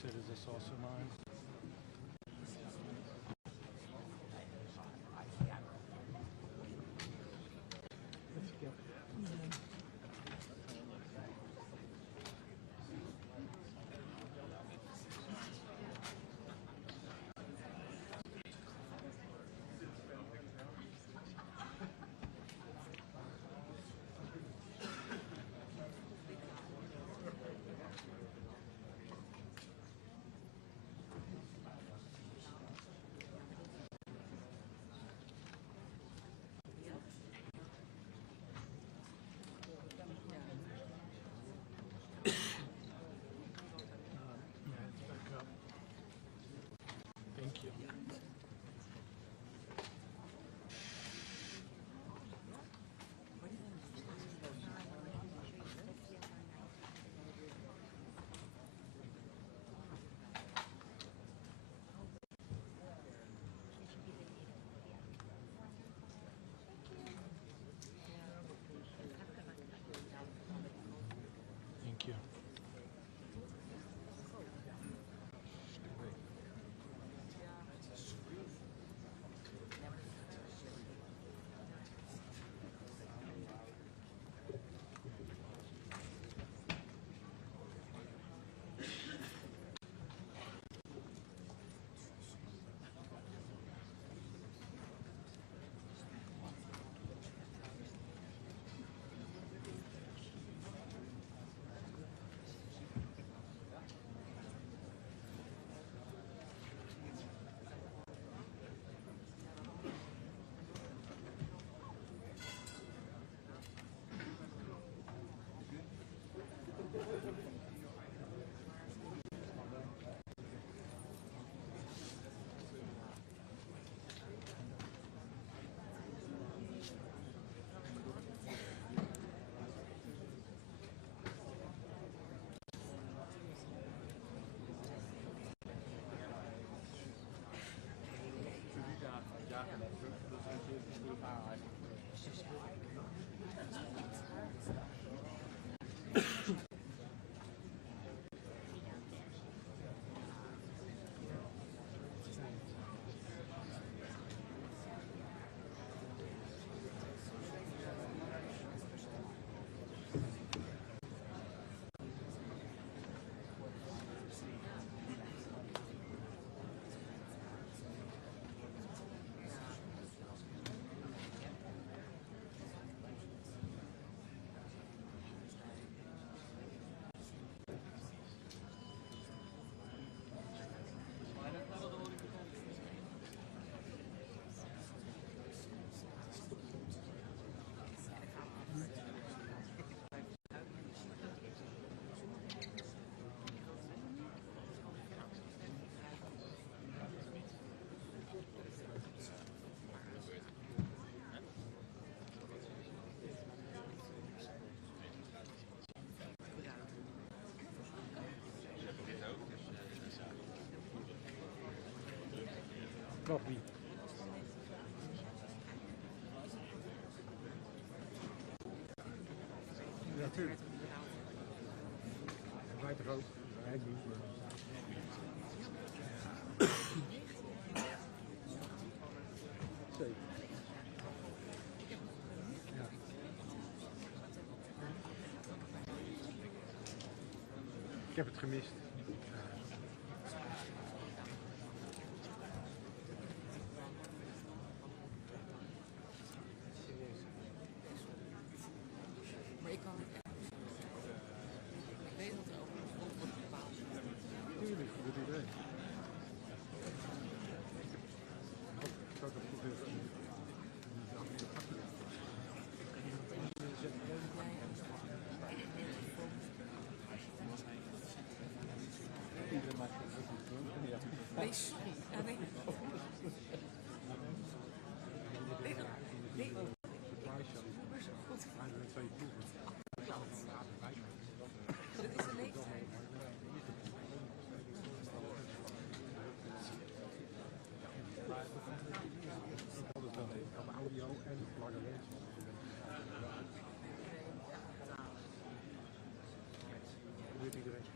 said, is this also mine? Thank you. Thank you. Koffie. Ja, natuurlijk. Wij toch ook? Wij niet. Zeker. Ja. Ik heb het gemist. Maar ik kan het echt. Ik weet dat er ook een grond wordt bepaald. Tuurlijk, dat doet iedereen. Ik zou dat proberen. Nee, sorry. Ja, nee. Nee. Dit is de leeftijd. Audio en lange wens. Iedereen.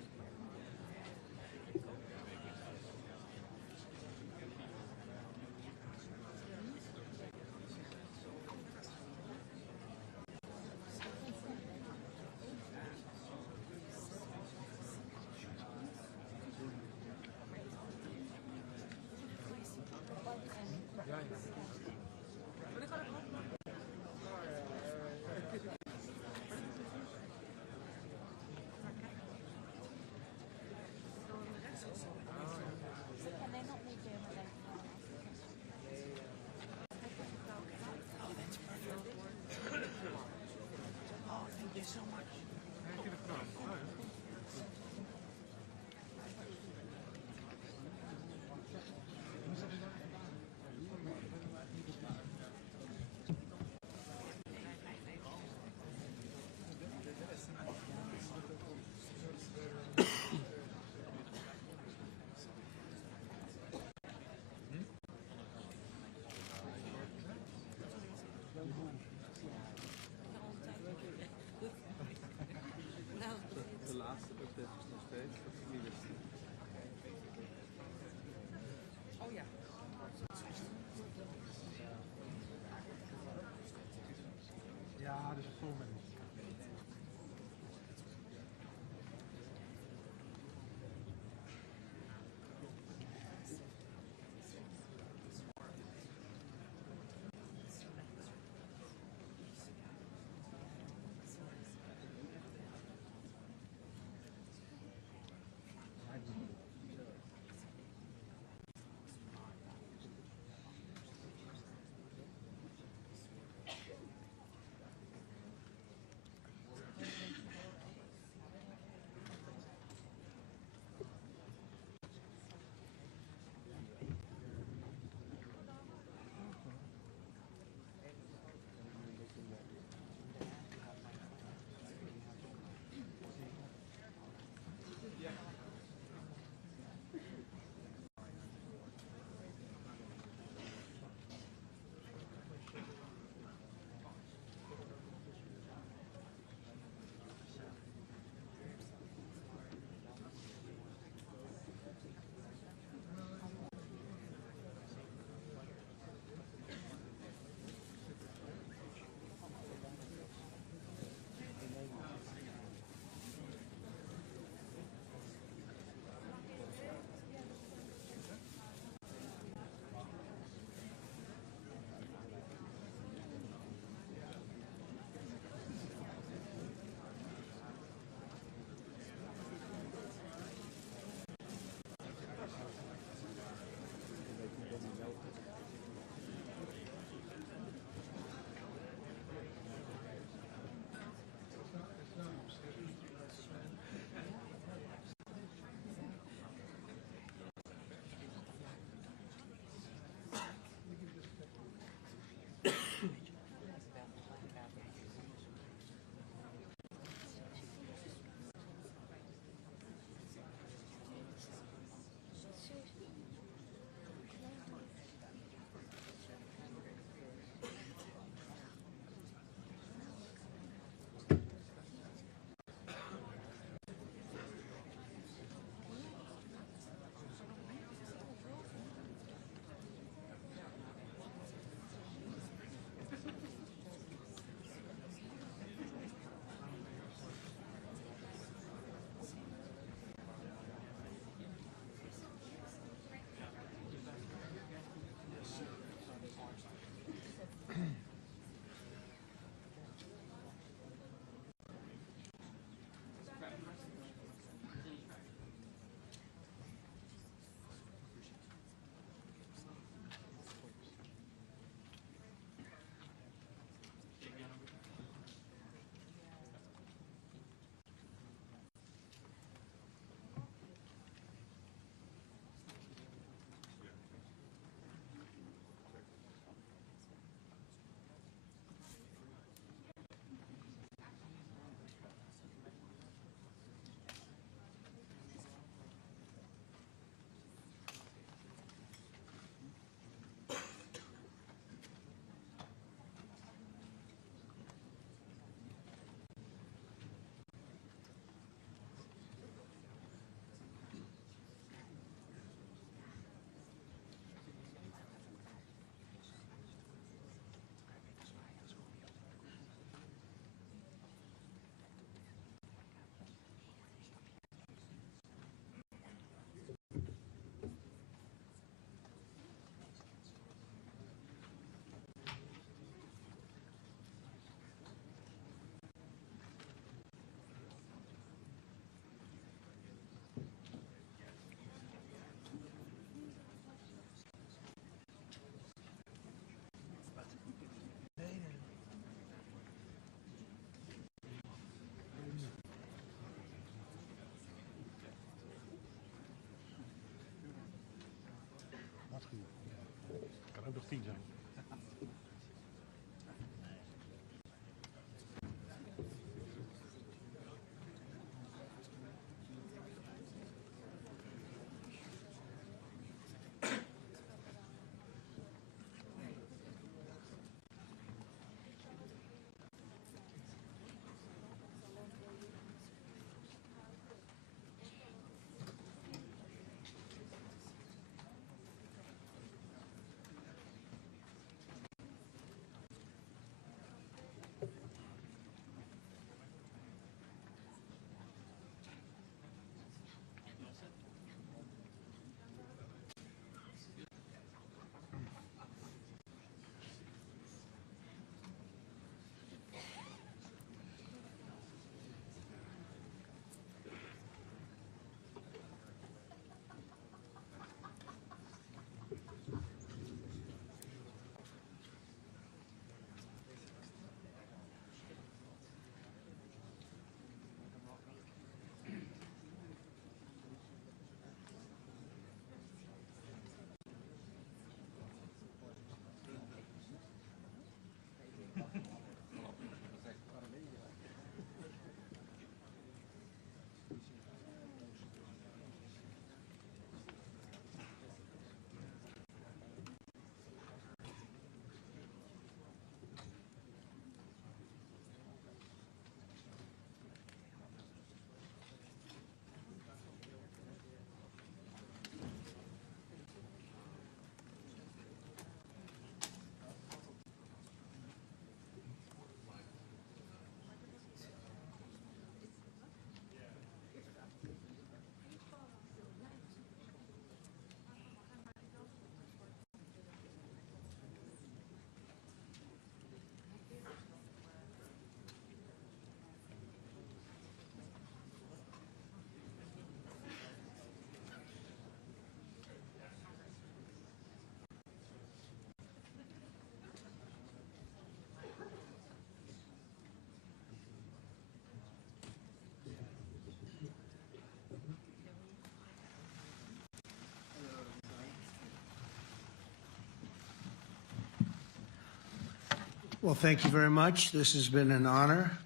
Well, thank you very much. This has been an honor.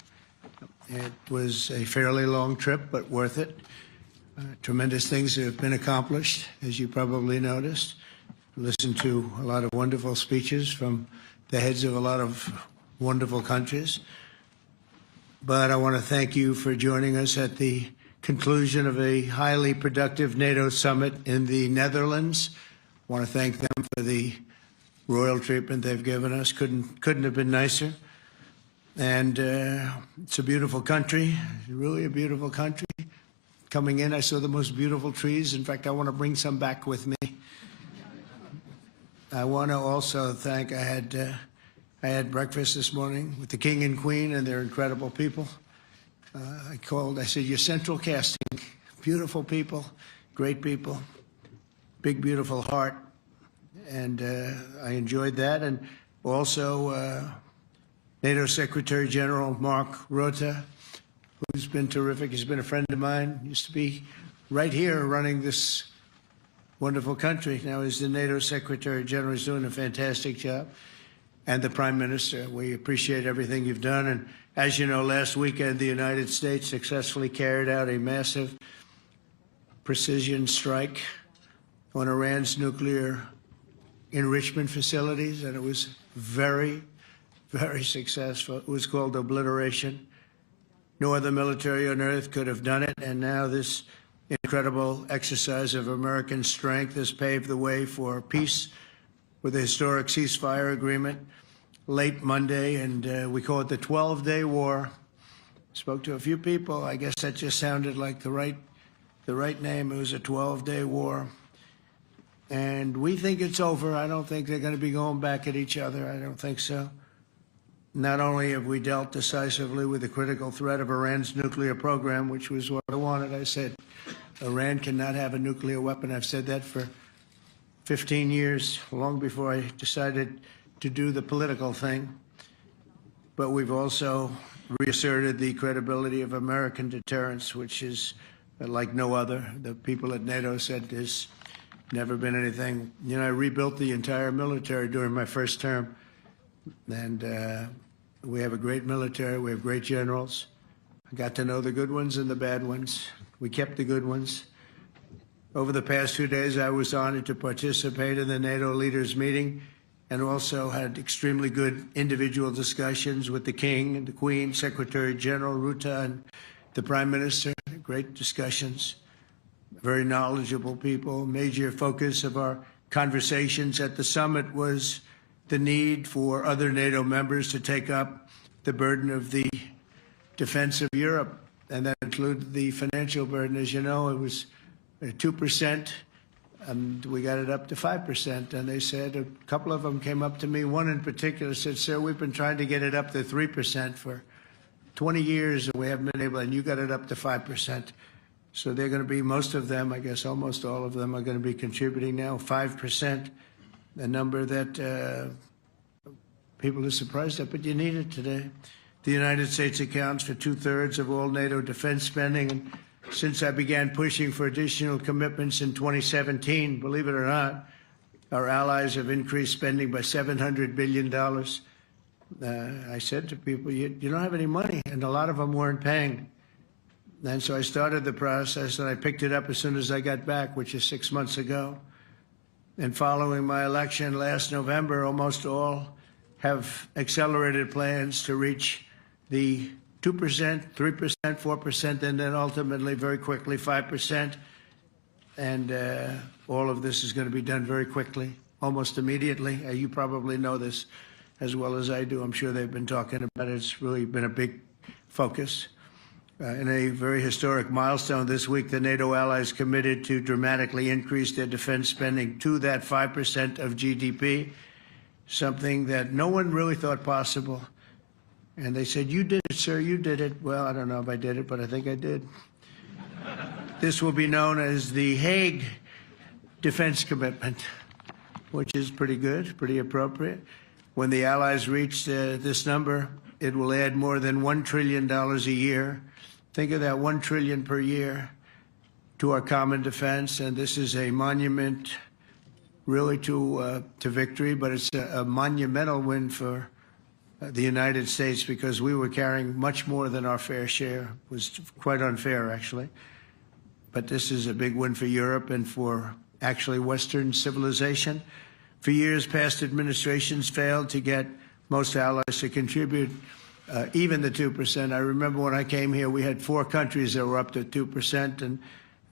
It was a fairly long trip, but worth it. Tremendous things have been accomplished, as you probably noticed. Listened to a lot of wonderful speeches from the heads of a lot of wonderful countries. But I want to thank you for joining us at the conclusion of a highly productive NATO summit in the Netherlands. I want to thank them for the royal treatment they've given us. Couldn't have been nicer. And it's a beautiful country, really a beautiful country. Coming in, I saw the most beautiful trees. In fact, I want to bring some back with me. I want to also thank, I had breakfast this morning with the King and Queen, and they're incredible people. I said, you're central casting. Beautiful people, great people, big, beautiful heart. And I enjoyed that. And also NATO Secretary General Mark Rutte, who's been terrific. He's been a friend of mine. Used to be right here running this wonderful country. Now he's the NATO Secretary General. He's doing a fantastic job. And the Prime Minister, we appreciate everything you've done. And as you know, last weekend, the United States successfully carried out a massive precision strike on Iran's nuclear enrichment facilities, and it was very, very successful. It was called obliteration. No other military on earth could have done it, and now this incredible exercise of American strength has paved the way for peace with a historic ceasefire agreement late Monday, and we call it the 12-day war. Spoke to a few people. I guess that just sounded like the right name. It was a 12-day war. And we think it's over. I don't think they're going to be going back at each other. I don't think so. Not only have we dealt decisively with the critical threat of Iran's nuclear program, which was what I wanted. I said, Iran cannot have a nuclear weapon. I've said that for 15 years, long before I decided to do the political thing. But we've also reasserted the credibility of American deterrence, which is like no other. The people at NATO said there's never been anything. You know, I rebuilt the entire military during my first term. And we have a great military. We have great generals. I got to know the good ones and the bad ones. We kept the good ones. Over the past 2 days, I was honored to participate in the NATO leaders meeting and also had extremely good individual discussions with the King and the Queen, Secretary General Rutte, and the Prime Minister. Great discussions. Very knowledgeable people. Major focus of our conversations at the summit was the need for other NATO members to take up the burden of the defense of Europe, and that included the financial burden. As you know, it was 2%, and we got it up to 5%. And they said, a couple of them came up to me. One in particular said, sir, we've been trying to get it up to 3% for 20 years, and we haven't been able, and you got it up to 5%. So they're going to be, most of them, I guess almost all of them, are going to be contributing now 5%, a number that people are surprised at, but you need it today. The United States accounts for 2/3 of all NATO defense spending, and since I began pushing for additional commitments in 2017, believe it or not, our allies have increased spending by $700 billion. I said to people, you don't have any money, and a lot of them weren't paying. And so I started the process, and I picked it up as soon as I got back, which is 6 months ago. And following my election last November, almost all have accelerated plans to reach the 2%, 3%, 4%, and then ultimately, very quickly, 5%. And all of this is going to be done very quickly, almost immediately. You probably know this as well as I do. I'm sure they've been talking about it. It's really been a big focus. In a very historic milestone this week, the NATO allies committed to dramatically increase their defense spending to that 5% of GDP, something that no one really thought possible. And they said, you did it, sir, you did it. Well, I don't know if I did it, but I think I did. This will be known as the Hague Defense Commitment, which is pretty good, pretty appropriate. When the allies reach this number, it will add more than $1 trillion a year. Think of that, $1 trillion per year to our common defense. And this is a monument really to victory, but it's a monumental win for the United States, because we were carrying much more than our fair share. It was quite unfair, actually. But this is a big win for Europe and for actually Western civilization. For years, past administrations failed to get most allies to contribute even the 2%. I remember when I came here, we had 4 countries that were up to 2%, and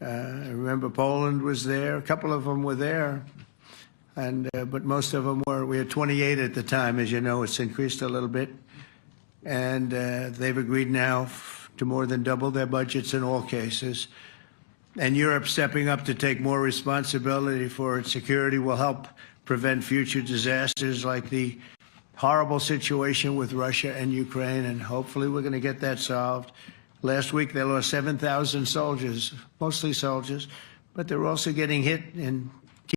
I remember Poland was there. A couple of them were there, and but most of them were. We had 28 at the time. As you know, it's increased a little bit, and they've agreed now to more than double their budgets in all cases. And Europe stepping up to take more responsibility for its security will help prevent future disasters like the horrible situation with Russia and Ukraine, and hopefully we're going to get that solved. Last week they lost 7,000 soldiers, mostly soldiers, but they're also getting hit in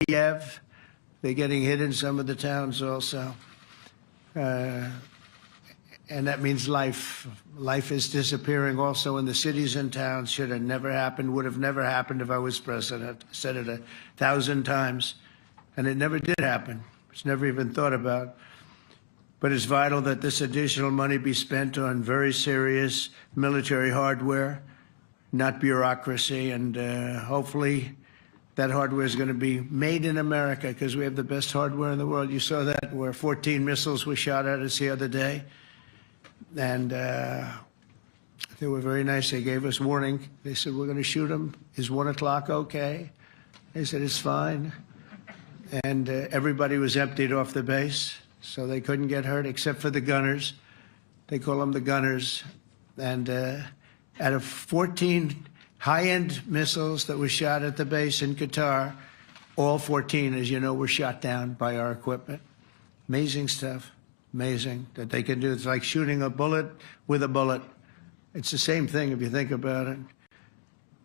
Kiev. They're getting hit in some of the towns also. And that means life. Life is disappearing also in the cities and towns. Should have never happened, would have never happened if I was president. I said it 1,000 times, and it never did happen. It's never even thought about. But it's vital that this additional money be spent on very serious military hardware, not bureaucracy, and hopefully that hardware is going to be made in America, because we have the best hardware in the world. You saw that, where 14 missiles were shot at us the other day. And they were very nice. They gave us warning. They said, we're going to shoot them. Is 1 o'clock okay? They said, it's fine. And everybody was emptied off the base, so they couldn't get hurt except for the gunners. They call them the gunners. And out of 14 high-end missiles that were shot at the base in Qatar, all 14, as you know, were shot down by our equipment. Amazing stuff. Amazing that they can do. It's like shooting a bullet with a bullet. It's the same thing if you think about it.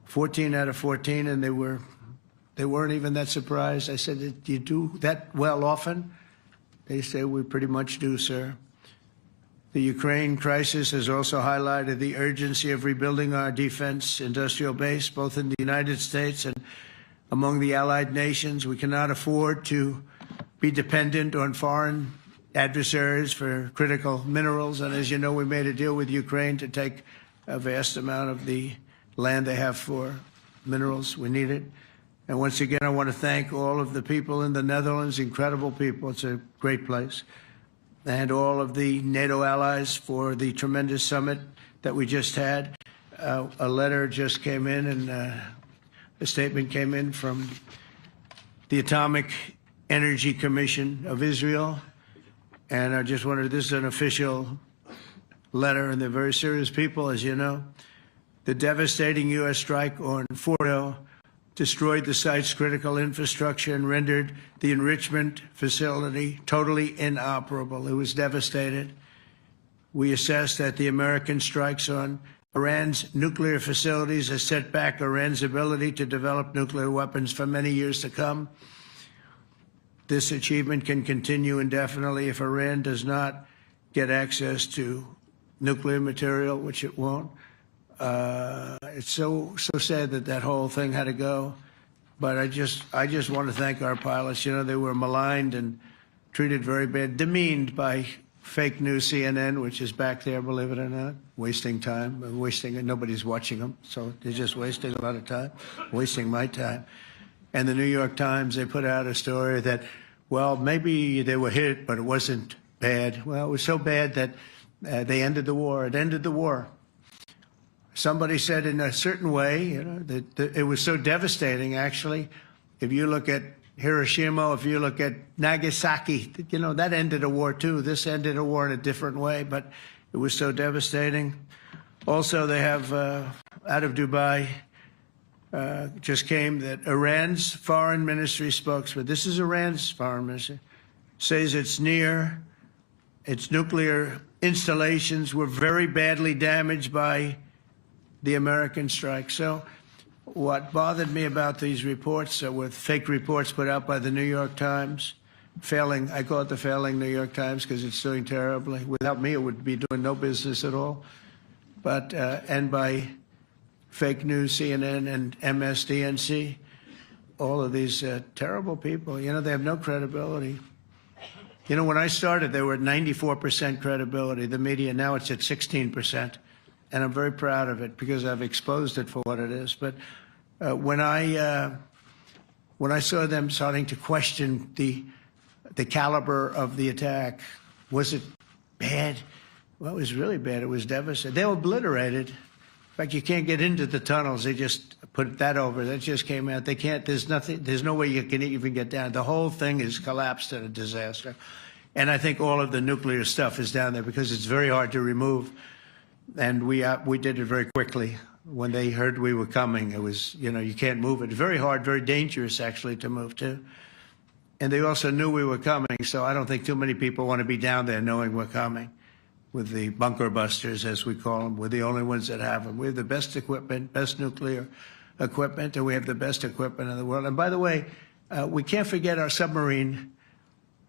14 out of 14, and they weren't even that surprised. I said, do you do that well often? They say, we pretty much do, sir. The Ukraine crisis has also highlighted the urgency of rebuilding our defense industrial base, both in the United States and among the allied nations. We cannot afford to be dependent on foreign adversaries for critical minerals. And as you know, we made a deal with Ukraine to take a vast amount of the land they have for minerals. We need it. And once again, I want to thank all of the people in the Netherlands, incredible people. It's a great place. And all of the NATO allies for the tremendous summit that we just had. A letter just came in, and a statement came in from the Atomic Energy Commission of Israel. And I just wanted, this is an official letter, and they're very serious people, as you know. The devastating U.S. strike on Fordo destroyed the site's critical infrastructure and rendered the enrichment facility totally inoperable. It was devastated. We assess that the American strikes on Iran's nuclear facilities has set back Iran's ability to develop nuclear weapons for many years to come. This achievement can continue indefinitely if Iran does not get access to nuclear material, which it won't. It's so sad that that whole thing had to go. But I just want to thank our pilots. You know, they were maligned and treated very bad, demeaned by fake news CNN, which is back there, believe it or not, wasting time, nobody's watching them, so they're just wasting a lot of time, wasting my time. And the New York Times, they put out a story that, well, maybe they were hit, but it wasn't bad. Well, it was so bad that they ended the war. It ended the war. Somebody said in a certain way, you know, that it was so devastating, actually. If you look at Hiroshima, if you look at Nagasaki, you know, that ended a war too. This ended a war in a different way, but it was so devastating. Also, they have, out of Dubai, just came that Iran's foreign ministry spokesman, this is Iran's foreign ministry, says its nuclear installations were very badly damaged by the American strike. So what bothered me about these reports with fake reports put out by the New York Times, failing, I call it the failing New York Times because it's doing terribly. Without me, it would be doing no business at all. But, and by fake news, CNN and MSDNC, all of these terrible people, you know, they have no credibility. You know, when I started, they were at 94% credibility, the media. Now it's at 16%. And I'm very proud of it because I've exposed it for what it is. But when I saw them starting to question the caliber of the attack, was it bad? Well, it was really bad. It was devastating. They were obliterated. In fact, you can't get into the tunnels. They just put that over. That just came out. They can't, there's nothing, there's no way you can even get down. The whole thing is collapsed in a disaster. And I think all of the nuclear stuff is down there because it's very hard to remove. And we did it very quickly. When they heard we were coming, it was, you know, you can't move it. Very hard, very dangerous, actually, to move to. And they also knew we were coming, so I don't think too many people want to be down there knowing we're coming. With the bunker busters, as we call them, we're the only ones that have them. We have the best equipment, best nuclear equipment, and we have the best equipment in the world. And by the way, we can't forget our submarine,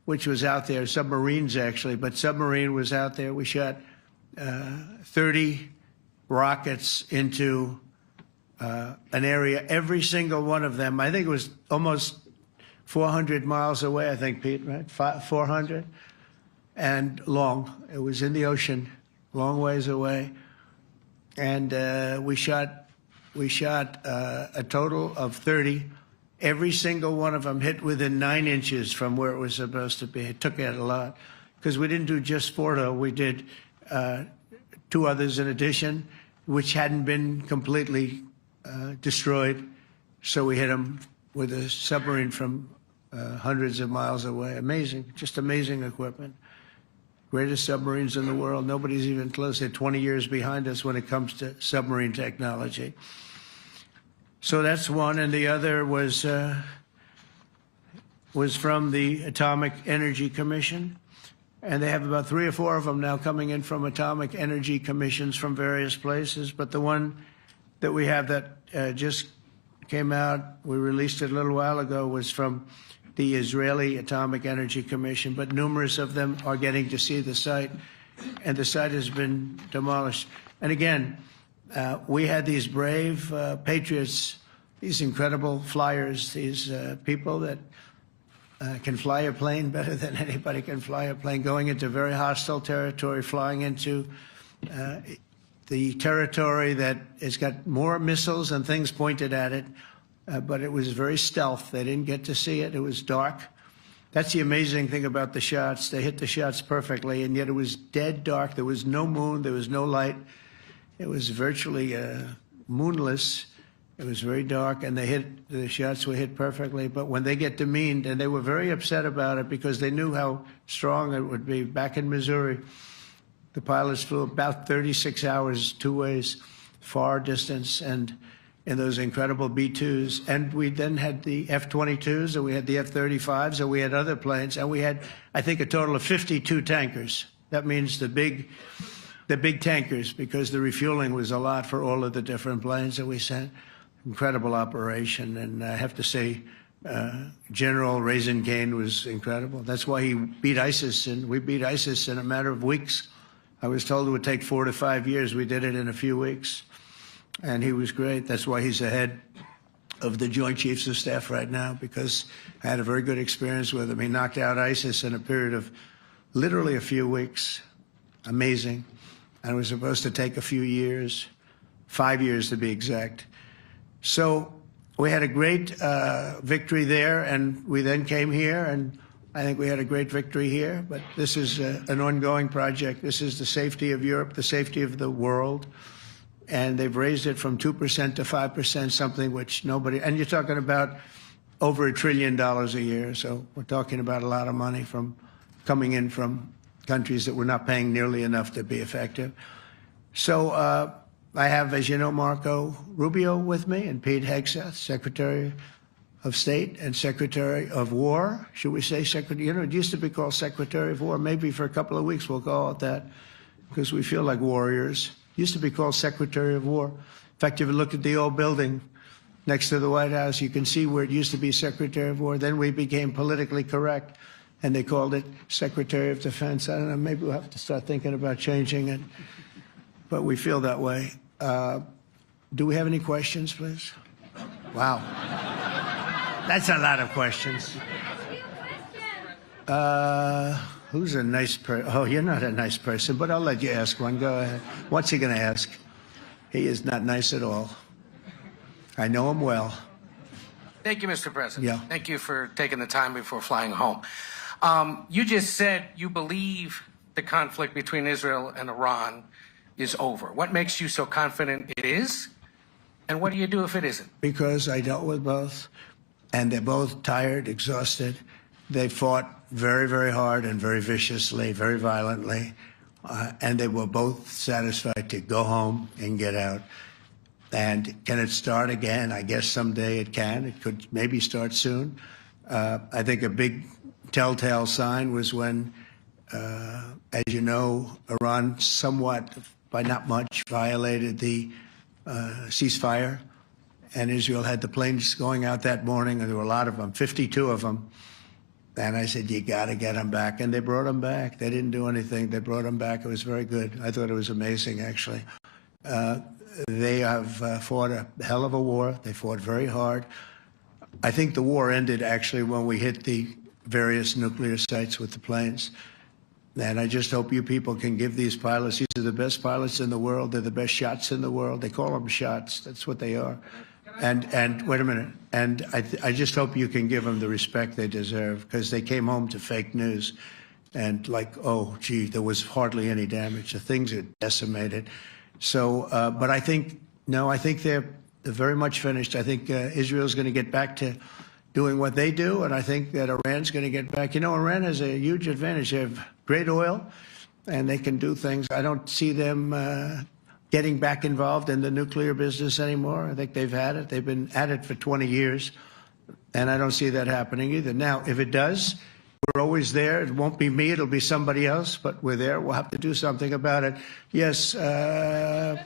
which was out there, submarines actually, but submarine was out there. We shot 30 rockets into an area, every single one of them. I think it was almost 400 miles away, I think, Pete, right? 400? And long. It was in the ocean, long ways away. And we shot a total of 30. Every single one of them hit within 9 inches from where it was supposed to be. It took out a lot because we didn't do just Fordo. We did 2 others in addition, which hadn't been completely destroyed. So we hit them with a submarine from hundreds of miles away. Amazing, just amazing equipment. Greatest submarines in the world. Nobody's even close. They're 20 years behind us when it comes to submarine technology. So that's one, and the other was from the Atomic Energy Commission, and they have about 3 or 4 of them now coming in from atomic energy commissions from various places. But the one that we have that just came out, we released it a little while ago, was from the Israeli Atomic Energy Commission, but numerous of them are getting to see the site, and the site has been demolished. And again, we had these brave patriots, these incredible flyers, these people that can fly a plane better than anybody can fly a plane, going into very hostile territory, flying into the territory that has got more missiles and things pointed at it. But it was very stealth. They didn't get to see it. It was dark. That's the amazing thing about the shots. They hit the shots perfectly, and yet it was dead dark. There was no moon. There was no light. It was virtually moonless. It was very dark, and the shots were hit perfectly. But when they get demeaned, and they were very upset about it because they knew how strong it would be. Back in Missouri, the pilots flew about 36 hours, 2 ways, far distance, and in those incredible B-2s. And we then had the F-22s, and we had the F-35s, and we had other planes, and we had, I think, a total of 52 tankers. That means the big tankers, because the refueling was a lot for all of the different planes that we sent. Incredible operation, and I have to say, General Raisin Cain was incredible. That's why he beat ISIS, and we beat ISIS in a matter of weeks. I was told it would take 4 to 5 years. We did it in a few weeks. And he was great. That's why he's the head of the Joint Chiefs of Staff right now, because I had a very good experience with him. He knocked out ISIS in a period of literally a few weeks. Amazing. And it was supposed to take a few years, 5 years to be exact. So we had a great victory there, and we then came here, and I think we had a great victory here. But this is an ongoing project. This is the safety of Europe, the safety of the world. And they've raised it from 2% to 5%, something which nobody, and you're talking about over $1 trillion a year. So we're talking about a lot of money coming in from countries that we're not paying nearly enough to be effective. So I have, as you know, Marco Rubio with me, and Pete Hegseth, Secretary of State and Secretary of War. Should we say Secretary? You know, it used to be called Secretary of War. Maybe for a couple of weeks we'll call it that, because we feel like warriors. Used to be called Secretary of War. In fact, if you look at the old building next to the White House, you can see where it used to be Secretary of War. Then we became politically correct, and they called it Secretary of Defense. I don't know, maybe we'll have to start thinking about changing it, but we feel that way. Do we have any questions, please? Wow. That's a lot of questions. Who's a nice person? Oh, you're not a nice person, but I'll let you ask one. Go ahead. What's he going to ask? He is not nice at all. I know him well. Thank you, Mr. President. Yeah. Thank you for taking the time before flying home. You just said you believe the conflict between Israel and Iran is over. What makes you so confident it is? And what do you do if it isn't? Because I dealt with both, and they're both tired, exhausted. They fought very, very hard and very viciously, very violently, and they were both satisfied to go home and get out. And can it start again? I guess someday it can. It could maybe start soon. I think a big telltale sign was when, as you know, Iran somewhat, by not much, violated the ceasefire, and Israel had the planes going out that morning, and there were a lot of them, 52 of them. And I said, you got to get them back. And they brought them back. They didn't do anything. They brought them back. It was very good. I thought it was amazing, actually. They have fought a hell of a war. They fought very hard. I think the war ended, actually, when we hit the various nuclear sites with the planes. And I just hope you people can give these pilots, these are the best pilots in the world. They're the best shots in the world. They call them shots. That's what they are. And wait a minute. And I just hope you can give them the respect they deserve, because they came home to fake news. And like, oh, gee, there was hardly any damage. The things are decimated. So, but I think, no, I think they're very much finished. I think Israel's going to get back to doing what they do. And I think that Iran's going to get back. You know, Iran has a huge advantage. They have great oil, and they can do things. I don't see them getting back involved in the nuclear business anymore. I think they've had it. They've been at it for 20 years, and I don't see that happening either. Now, if it does, we're always there. It won't be me. It'll be somebody else, but we're there. We'll have to do something about it. Yes,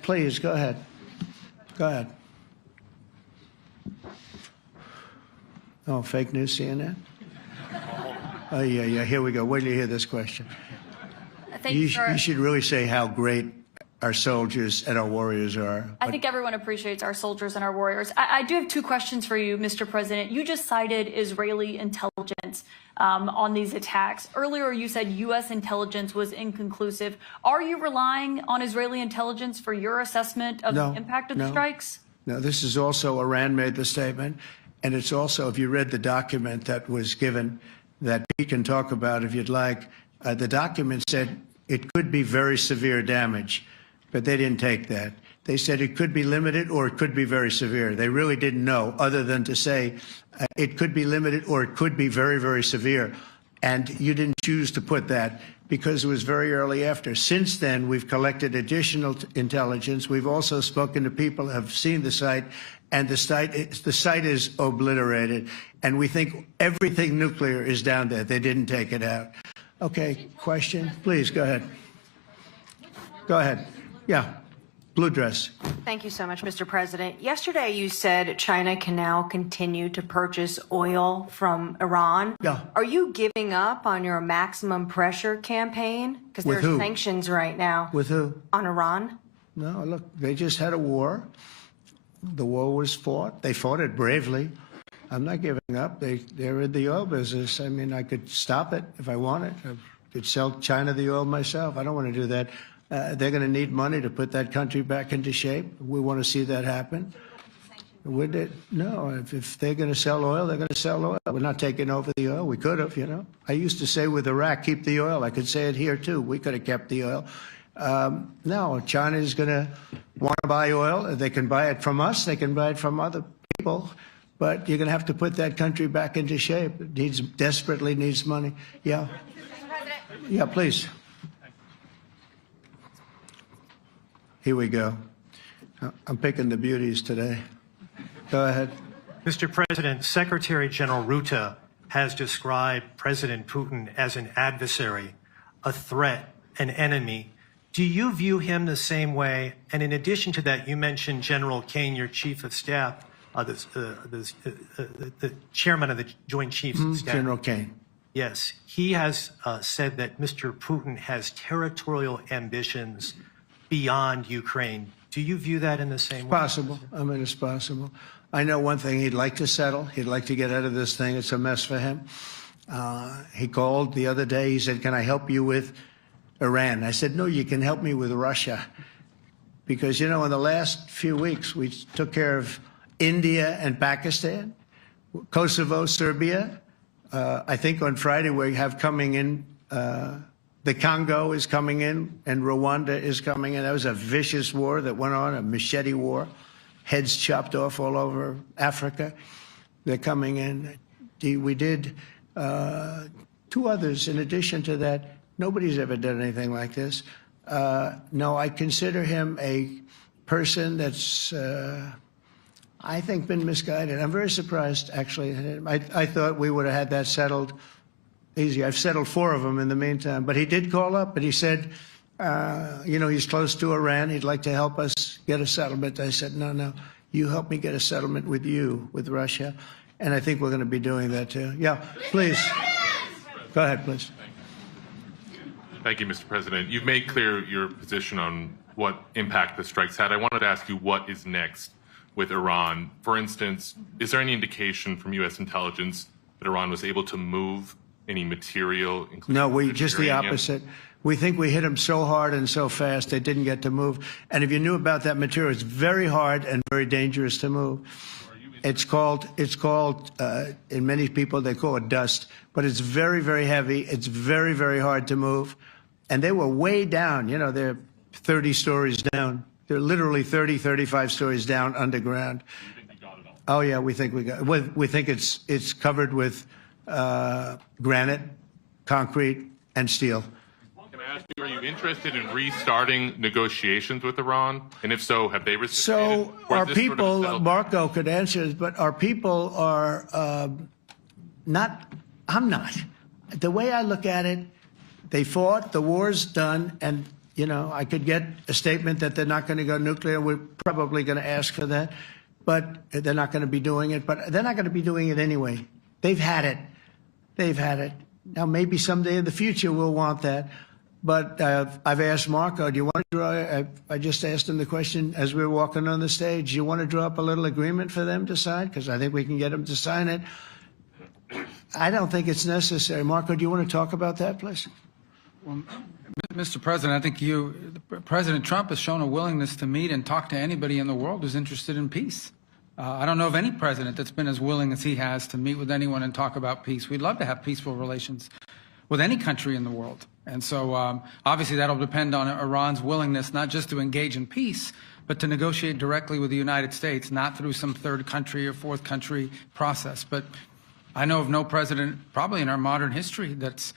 please, go ahead. Go ahead. Oh, fake news, CNN? Oh, yeah, here we go. Wait till you hear this question. You should really say how great our soldiers and our warriors are. I think everyone appreciates our soldiers and our warriors. I do have two questions for you, Mr. President. You just cited Israeli intelligence on these attacks. Earlier, you said U.S. intelligence was inconclusive. Are you relying on Israeli intelligence for your assessment of the impact of the strikes? No, this is also, Iran made the statement. And it's also, if you read the document that was given, that Pete can talk about if you'd like, the document said it could be very severe damage. But they didn't take that. They said it could be limited or it could be very severe. They really didn't know, other than to say it could be limited or it could be very, very severe. And you didn't choose to put that because it was very early after. Since then, we've collected additional intelligence. We've also spoken to people who have seen the site, and the site is obliterated. And we think everything nuclear is down there. They didn't take it out. Okay, question? Please, go ahead. Go ahead. Yeah, blue dress. Thank you so much, Mr. President. Yesterday, you said China can now continue to purchase oil from Iran. Yeah. Are you giving up on your maximum pressure campaign? Because there are sanctions right now. With who? On Iran. No, look, they just had a war. The war was fought. They fought it bravely. I'm not giving up. They're in the oil business. I mean, I could stop it if I wanted. I could sell China the oil myself. I don't want to do that. They're going to need money to put that country back into shape. We want to see that happen. Would it? No, if they're going to sell oil, they're going to sell oil. We're not taking over the oil. We could have, you know. I used to say with Iraq, keep the oil. I could say it here, too. We could have kept the oil. No, China is going to want to buy oil. They can buy it from us. They can buy it from other people. But you're going to have to put that country back into shape. It desperately needs money. Yeah. Yeah, please. Here we go. I'm picking the beauties today. Go ahead. Mr. President, Secretary General Rutte has described President Putin as an adversary, a threat, an enemy. Do you view him the same way? And in addition to that, you mentioned General Kane, your chief of staff, the chairman of the Joint Chiefs of Staff. General Kane. Yes. He has said that Mr. Putin has territorial ambitions beyond Ukraine. Do you view that in the same way? Possible. I mean, it's possible. I know one thing. He'd like to settle. He'd like to get out of this thing. It's a mess for him. He called the other day. He said, "Can I help you with Iran?" I said, "No, you can help me with Russia." Because, you know, in the last few weeks, we took care of India and Pakistan, Kosovo, Serbia. I think on Friday we have coming in, the Congo is coming in, and Rwanda is coming in. That was a vicious war that went on, a machete war, heads chopped off all over Africa. They're coming in. We did 2 others in addition to that. Nobody's ever done anything like this. No, I consider him a person that's, I think, been misguided. I'm very surprised, actually. I thought we would have had that settled easy. I've settled 4 of them in the meantime. But he did call up, and he said, you know, he's close to Iran. He'd like to help us get a settlement. I said, no, you help me get a settlement with you, with Russia. And I think we're going to be doing that, too. Yeah, please. Go ahead, please. Thank you, Mr. President. You've made clear your position on what impact the strikes had. I wanted to ask you what is next with Iran. For instance, is there any indication from U.S. intelligence that Iran was able to move any material? No, just the opposite. We think we hit them so hard and so fast they didn't get to move. And if you knew about that material, it's very hard and very dangerous to move. It's called, in many people, they call it dust, but it's very, very heavy. It's very, very hard to move. And they were way down. You know, they're 30 stories down. They're literally 30, 35 stories down underground. You think you got it all? Oh, yeah, we think we got it. We think it's covered with granite, concrete, and steel. Can I ask you, are you interested in restarting negotiations with Iran? And if so, have they reciprocated? So our people, Marco could answer this, but our people are not, I'm not. The way I look at it, they fought, the war's done, and, you know, I could get a statement that they're not going to go nuclear. We're probably going to ask for that, but they're not going to be doing it. But they're not going to be doing it anyway. They've had it. They've had it. Now, maybe someday in the future we'll want that. But I've asked Marco, do you want to draw, I just asked him the question as we were walking on the stage, do you want to draw up a little agreement for them to sign? Because I think we can get them to sign it. I don't think it's necessary. Marco, do you want to talk about that, please? Well, Mr. President, I think President Trump has shown a willingness to meet and talk to anybody in the world who's interested in peace. I don't know of any president that's been as willing as he has to meet with anyone and talk about peace. We'd love to have peaceful relations with any country in the world. And so obviously that'll depend on Iran's willingness not just to engage in peace, but to negotiate directly with the United States, not through some third country or fourth country process. But I know of no president, probably in our modern history, that's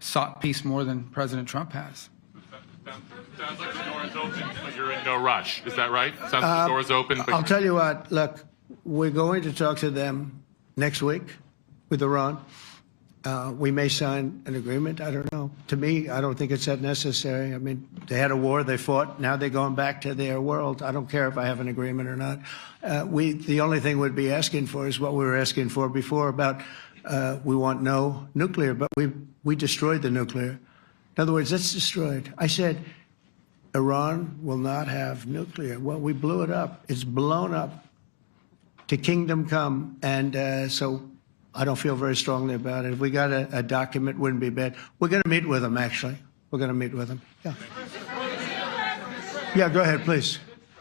sought peace more than President Trump has. Sounds like the door is open, but you're in no rush. Is that right? Sounds like the door is open. But I'll tell you what, look, we're going to talk to them next week with Iran. We may sign an agreement. I don't know. To me, I don't think it's that necessary. I mean, they had a war, they fought. Now they're going back to their world. I don't care if I have an agreement or not. The only thing we'd be asking for is what we were asking for before about we want no nuclear, but we destroyed the nuclear. In other words, it's destroyed. I said, Iran will not have nuclear. Well, we blew it up. It's blown up to kingdom come. And so I don't feel very strongly about it. If we got a document, it wouldn't be bad. We're going to meet with them, actually. We're going to meet with them. Yeah. Yeah, go ahead, please.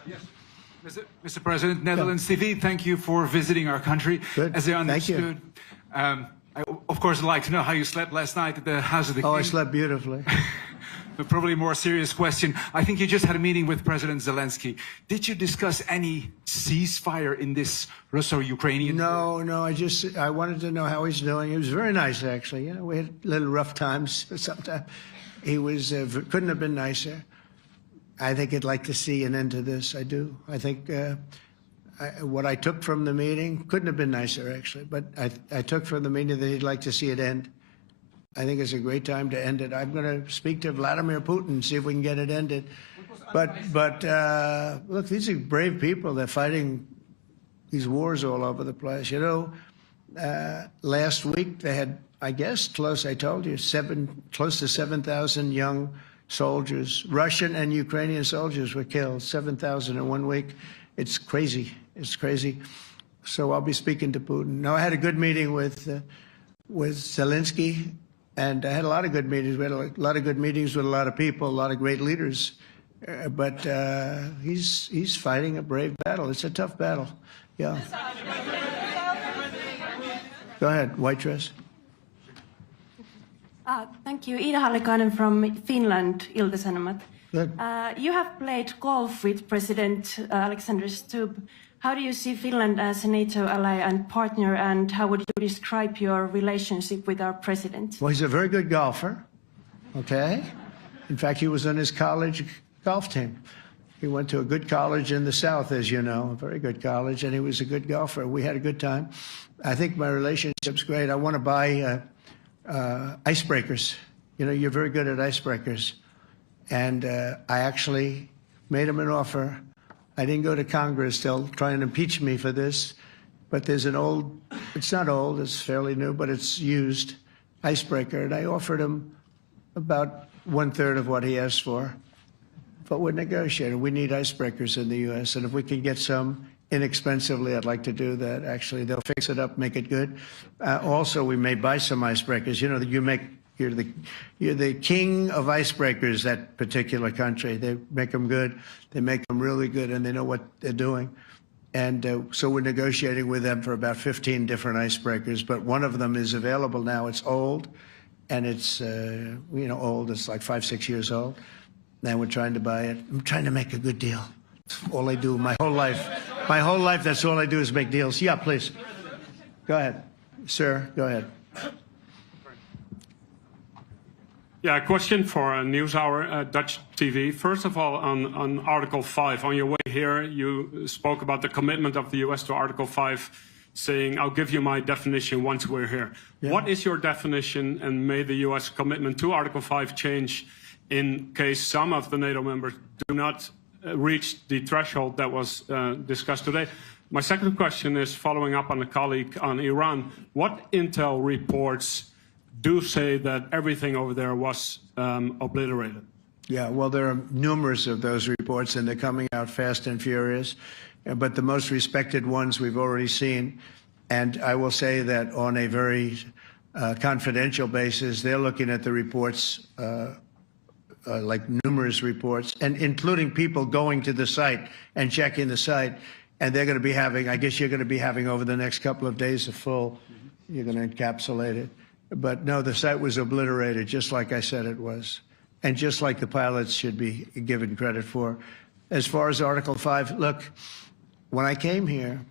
Yes. Mr. President, Netherlands TV, thank you for visiting our country. Good. As I understood, thank you. I, of course, would like to know how you slept last night at the House of the King. Oh, I slept beautifully. But probably a more serious question. I think you just had a meeting with President Zelensky. Did you discuss any ceasefire in this Russo-Ukrainian? No, I wanted to know how he's doing. He was very nice, actually. You know, we had little rough times sometimes. He was couldn't have been nicer. I think he'd like to see an end to this. I do. I think what I took from the meeting couldn't have been nicer, actually. But I took from the meeting that he'd like to see it end. I think it's a great time to end it. I'm going to speak to Vladimir Putin and see if we can get it ended. But look, these are brave people. They're fighting these wars all over the place. You know, last week they had, I guess, I told you, close to 7,000 young soldiers, Russian and Ukrainian soldiers were killed, 7,000 in 1 week. It's crazy. It's crazy. So I'll be speaking to Putin. No, I had a good meeting with with Zelensky, and I had a lot of good meetings. We had a lot of good meetings with a lot of people, a lot of great leaders. But he's fighting a brave battle. It's a tough battle. Yeah. Go ahead, white dress. Thank you. Ida Hallikainen from Finland, Ilta-Sanomat. Good. You have played golf with President Alexander Stubb. How do you see Finland as a NATO ally and partner, and how would you describe your relationship with our president? Well, he's a very good golfer, okay? In fact, he was on his college golf team. He went to a good college in the South, as you know, a very good college, and he was a good golfer. We had a good time. I think my relationship's great. I want to buy icebreakers. You know, you're very good at icebreakers. And I actually made him an offer. I didn't go to Congress. They'll try and impeach me for this. But there's an old, it's not old, it's fairly new, but it's used icebreaker. And I offered him about 1/3 of what he asked for. But we're negotiating. We need icebreakers in the U.S. And if we can get some inexpensively, I'd like to do that. Actually, they'll fix it up, make it good. Also, we may buy some icebreakers. You know, you're the king of icebreakers, that particular country. They make them good. They make them really good, and they know what they're doing. And so we're negotiating with them for about 15 different icebreakers. But one of them is available now. It's old, and it's, old. It's like 5-6 years old. Now we're trying to buy it. I'm trying to make a good deal. That's all I do my whole life. My whole life, that's all I do is make deals. Yeah, please. Go ahead. Sir, go ahead. Yeah, a question for NewsHour, Dutch TV. First of all, on Article 5, on your way here, you spoke about the commitment of the U.S. to Article 5, saying, I'll give you my definition once we're here. Yeah. What is your definition, and may the U.S. commitment to Article 5 change in case some of the NATO members do not reach the threshold that was discussed today? My second question is following up on a colleague on Iran. What intel reports do say that everything over there was obliterated? Yeah, well, there are numerous of those reports, and they're coming out fast and furious. But the most respected ones we've already seen. And I will say that on a very confidential basis, they're looking at the reports, like numerous reports, and including people going to the site and checking the site. And they're going to be having, I guess you're going to be having over the next couple of days a full, you're going to encapsulate it. But no, the site was obliterated, just like I said it was, and just like the pilots should be given credit for. As far as Article 5, look, when I came here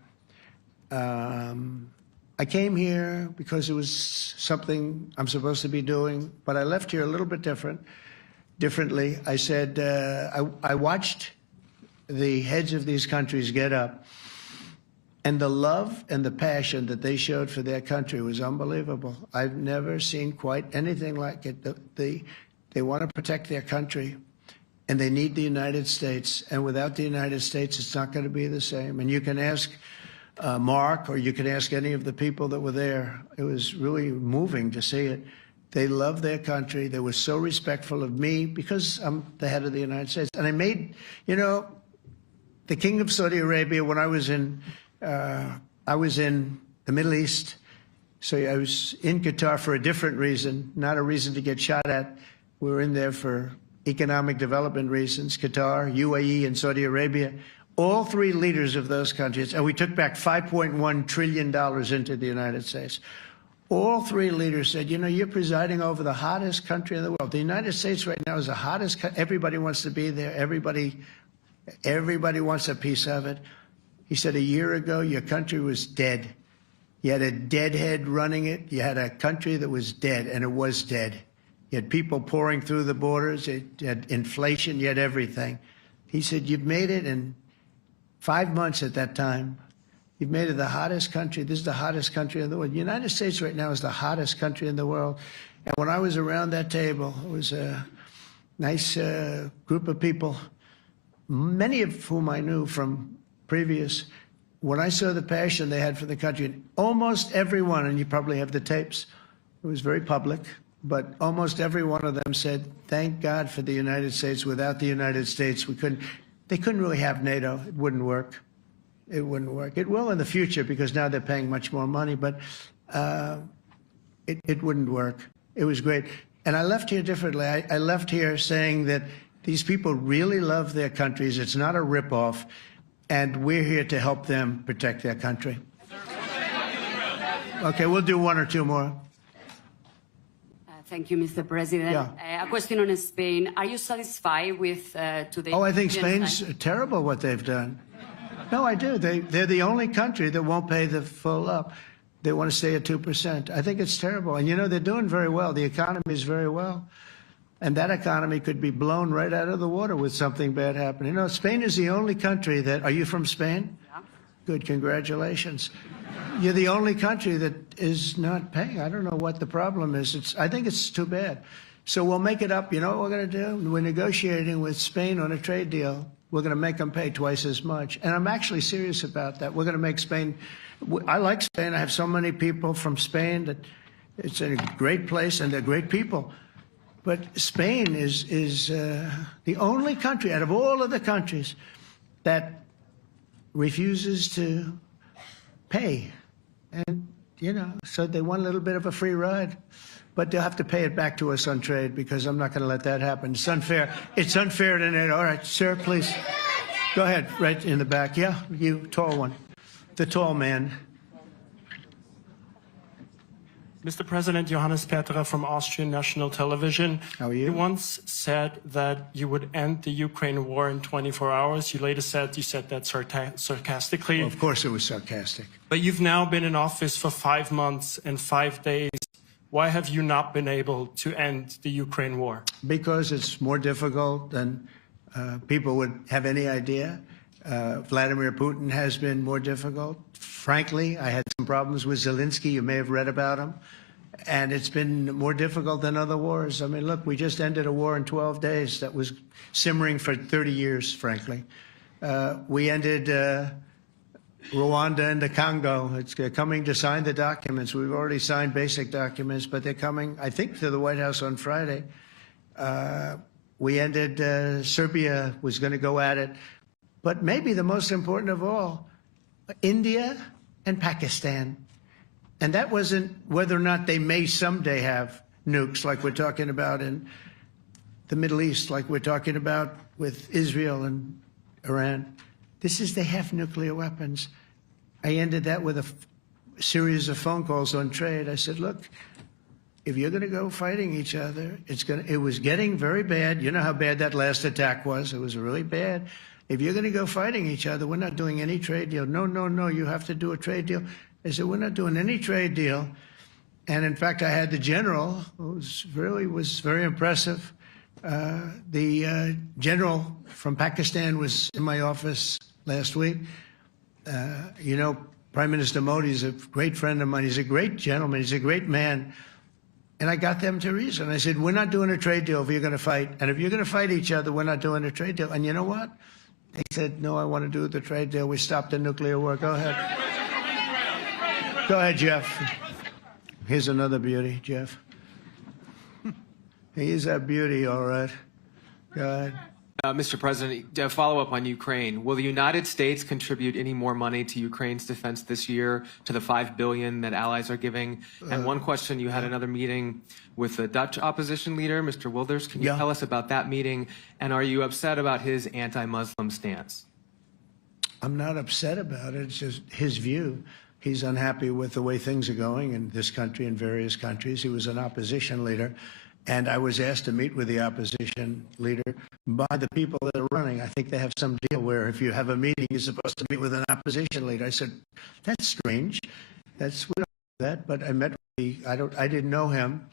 because it was something I'm supposed to be doing, but I left here a little bit differently. I said, I watched the heads of these countries get up, and the love and the passion that they showed for their country was unbelievable. I've never seen quite anything like it. They want to protect their country, and they need the United States. And without the United States, it's not going to be the same. And you can ask Mark, or you can ask any of the people that were there. It was really moving to see it. They love their country. They were so respectful of me because I'm the head of the United States. And I made, the King of Saudi Arabia, when I was in the Middle East, so I was in Qatar for a different reason, not a reason to get shot at. We were in there for economic development reasons, Qatar, UAE, and Saudi Arabia. All three leaders of those countries, and we took back $5.1 trillion into the United States. All three leaders said, you're presiding over the hottest country in the world. The United States right now is the hottest country. Everybody wants to be there. Everybody wants a piece of it. He said, a year ago, your country was dead. You had a deadhead running it. You had a country that was dead, and it was dead. You had people pouring through the borders. You had inflation. You had everything. He said, you've made it in 5 months at that time. You've made it the hottest country. This is the hottest country in the world. The United States right now is the hottest country in the world. And when I was around that table, it was a nice group of people, many of whom I knew from previous. When I saw the passion they had for the country, and almost everyone, and you probably have the tapes, it was very public, but almost every one of them said, thank God for the United States. Without the United States, they couldn't really have NATO. It wouldn't work. It wouldn't work. It will in the future because now they're paying much more money. But It wouldn't work. It was great. And I left here differently. I left here saying that these people really love their countries. It's not a ripoff. And we're here to help them protect their country. Okay, we'll do one or two more. Thank you, Mr. President. Yeah. A question on Spain. Are you satisfied with today's... Oh, I think Spain's terrible what they've done. No, I do. They're the only country that won't pay the full up. They want to stay at 2%. I think it's terrible. And, you know, they're doing very well. The economy is very well. And that economy could be blown right out of the water with something bad happening. You know, Spain is the only country that... Are you from Spain? Yeah. Good, congratulations. You're the only country that is not paying. I don't know what the problem is. I think it's too bad. So we'll make it up. You know what we're going to do? We're negotiating with Spain on a trade deal. We're going to make them pay twice as much. And I'm actually serious about that. We're going to make Spain... I like Spain. I have so many people from Spain that it's a great place and they're great people. But Spain is the only country out of all of the countries that refuses to pay. And, you know, so they want a little bit of a free ride. But they'll have to pay it back to us on trade because I'm not going to let that happen. It's unfair. It's unfair to NATO. All right, sir, please. Go ahead, right in the back. Yeah, you, tall one. The tall man. Mr. President, Johannes Petra from Austrian National Television. How are you? You once said that you would end the Ukraine war in 24 hours. You later said you said that sarcastically. Well, of course it was sarcastic. But you've now been in office for 5 months and 5 days. Why have you not been able to end the Ukraine war? Because it's more difficult than people would have any idea. Vladimir Putin has been more difficult. Frankly, I had some problems with Zelensky. You may have read about him. And it's been more difficult than other wars. I mean, look, we just ended a war in 12 days that was simmering for 30 years, frankly. We ended Rwanda and the Congo. It's coming to sign the documents. We've already signed basic documents, but they're coming, I think, to the White House on Friday. We ended Serbia was going to go at it. But maybe the most important of all, India and Pakistan. And that wasn't whether or not they may someday have nukes like we're talking about in the Middle East, like we're talking about with Israel and Iran. This is they have nuclear weapons. I ended that with a series of phone calls on trade. I said, look, if you're going to go fighting each other, it was getting very bad. You know how bad that last attack was. It was really bad. If you're going to go fighting each other, we're not doing any trade deal. No, no, no, you have to do a trade deal. I said, we're not doing any trade deal. And in fact, I had the general, who was very impressive. The general from Pakistan was in my office last week. You know, Prime Minister Modi is a great friend of mine. He's a great gentleman. He's a great man. And I got them to reason. I said, we're not doing a trade deal if you're going to fight. And if you're going to fight each other, we're not doing a trade deal. And you know what? They said, no, I want to do the trade deal. We stopped the nuclear war. Go ahead. Go ahead, Jeff. Here's another beauty, Jeff. He's a beauty, all right. Go ahead. Mr. President, to follow up on Ukraine, will the United States contribute any more money to Ukraine's defense this year to the $5 billion that allies are giving? And one question, you had another meeting with the Dutch opposition leader, Mr. Wilders. Can you tell us about that meeting? And are you upset about his anti-Muslim stance? I'm not upset about it. It's just his view. He's unhappy with the way things are going in this country and various countries. He was an opposition leader. And I was asked to meet with the opposition leader by the people that are running. I think they have some deal where if you have a meeting, you're supposed to meet with an opposition leader. I said, that's strange. We don't do that. But I met with I didn't know him.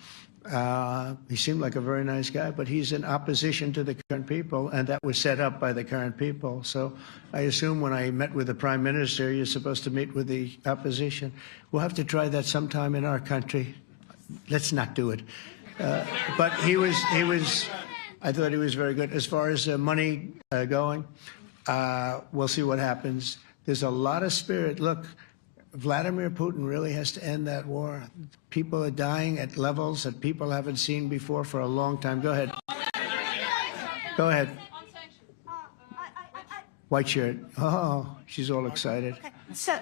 He seemed like a very nice guy, but he's in opposition to the current people, and that was set up by the current people. So I assume when I met with the Prime Minister, you're supposed to meet with the opposition. We'll have to try that sometime in our country. Let's not do it. But I thought he was very good. As far as money going, we'll see what happens. There's a lot of spirit. Look, Vladimir Putin really has to end that war. People are dying at levels that people haven't seen before for a long time. Go ahead. Go ahead. White shirt. Oh, she's all excited. So,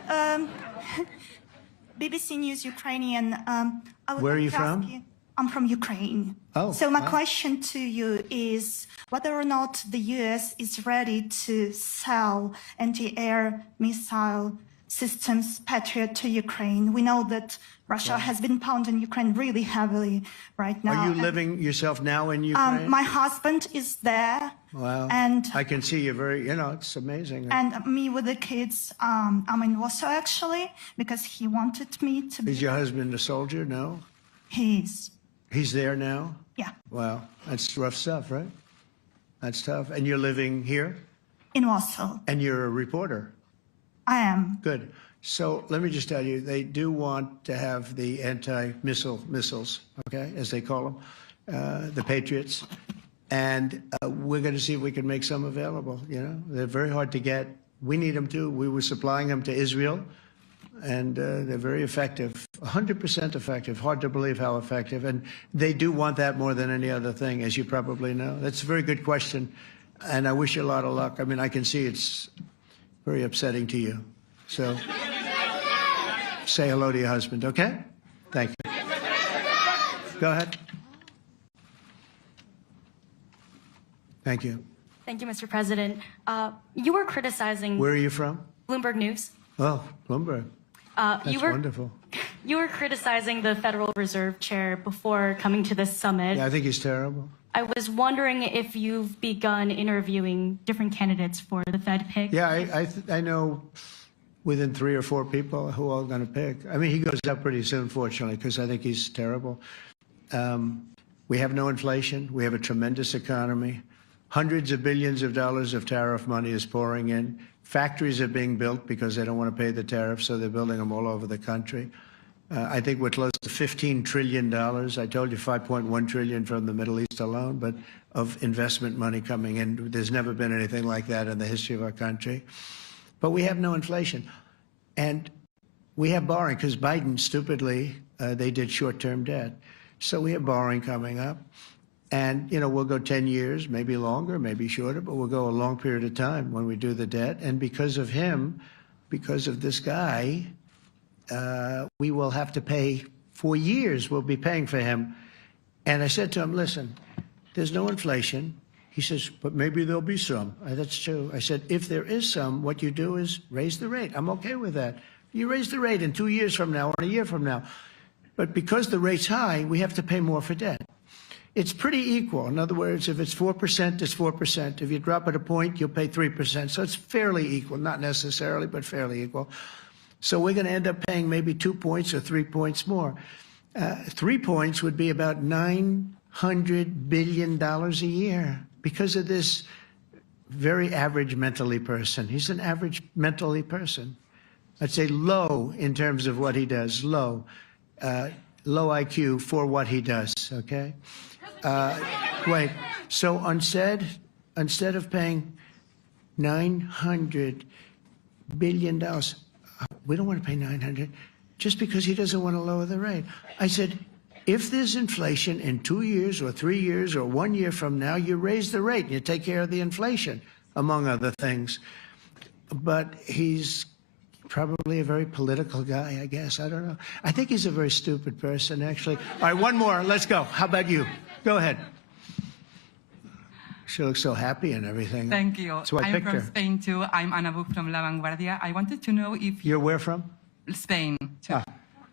BBC News Ukrainian. I would Where are like you to from? ask you- I'm from Ukraine. Oh, so my wow. question to you is whether or not the US is ready to sell anti-air missile systems Patriot to Ukraine. We know that Russia has been pounding Ukraine really heavily right now. Are you living yourself now in Ukraine? My husband is there. Wow. And I can see you very, it's amazing. and me with the kids. I'm in Warsaw actually because he wanted me to be. Is your husband a soldier? No? He's. He's there now? Yeah. Wow. That's rough stuff, right? That's tough. And you're living here? In Warsaw. And you're a reporter? I am. Good. So let me just tell you, they do want to have the missiles, okay, as they call them, the Patriots. And we're going to see if we can make some available, They're very hard to get. We need them too. We were supplying them to Israel, and they're very effective, 100% effective. Hard to believe how effective. And they do want that more than any other thing, as you probably know. That's a very good question, and I wish you a lot of luck. I mean, I can see it's very upsetting to you. So say hello to your husband, okay? Thank you. Go ahead. Thank you. Thank you, Mr. President. You were criticizing Where are you from? Bloomberg News. Oh, Bloomberg. That's wonderful. You were criticizing the Federal Reserve Chair before coming to this summit. Yeah, I think he's terrible. I was wondering if you've begun interviewing different candidates for the Fed pick. Yeah, I know within 3 or 4 people who are going to pick. I mean, he goes up pretty soon, fortunately, because I think he's terrible. We have no inflation. We have a tremendous economy. Hundreds of billions of dollars of tariff money is pouring in. Factories are being built because they don't want to pay the tariffs, so they're building them all over the country. I think we're close to $15 trillion. I told you $5.1 trillion from the Middle East alone, but of investment money coming in. There's never been anything like that in the history of our country. But we have no inflation. And we have borrowing because Biden, stupidly, they did short-term debt. So we have borrowing coming up. And, we'll go 10 years, maybe longer, maybe shorter, but we'll go a long period of time when we do the debt. And because of him, because of this guy, we will have to pay for years. We'll be paying for him. And I said to him, listen, there's no inflation. He says, but maybe there'll be some. That's true. I said, if there is some, what you do is raise the rate. I'm okay with that. You raise the rate in 2 years from now or a year from now. But because the rate's high, we have to pay more for debt. It's pretty equal. In other words, if it's 4%, it's 4%. If you drop it a point, you'll pay 3%. So it's fairly equal, not necessarily, but fairly equal. So we're going to end up paying maybe 2 points or 3 points more. 3 points would be about $900 billion a year because of this very average mentally person. He's an average mentally person. I'd say low in terms of what he does, low. Low IQ for what he does, okay? Wait, so instead of paying $900 billion, we don't want to pay 900 just because he doesn't want to lower the rate. I said, if there's inflation in 2 years or 3 years or 1 year from now, you raise the rate and you take care of the inflation, among other things. But he's probably a very political guy, I guess. I don't know. I think he's a very stupid person, actually. All right, one more. Let's go. How about you? Go ahead. She looks so happy and everything. Thank you. So I I'm picked from her. Spain, too. I'm Ana Buch from La Vanguardia. I wanted to know if... You're where from? Spain, too.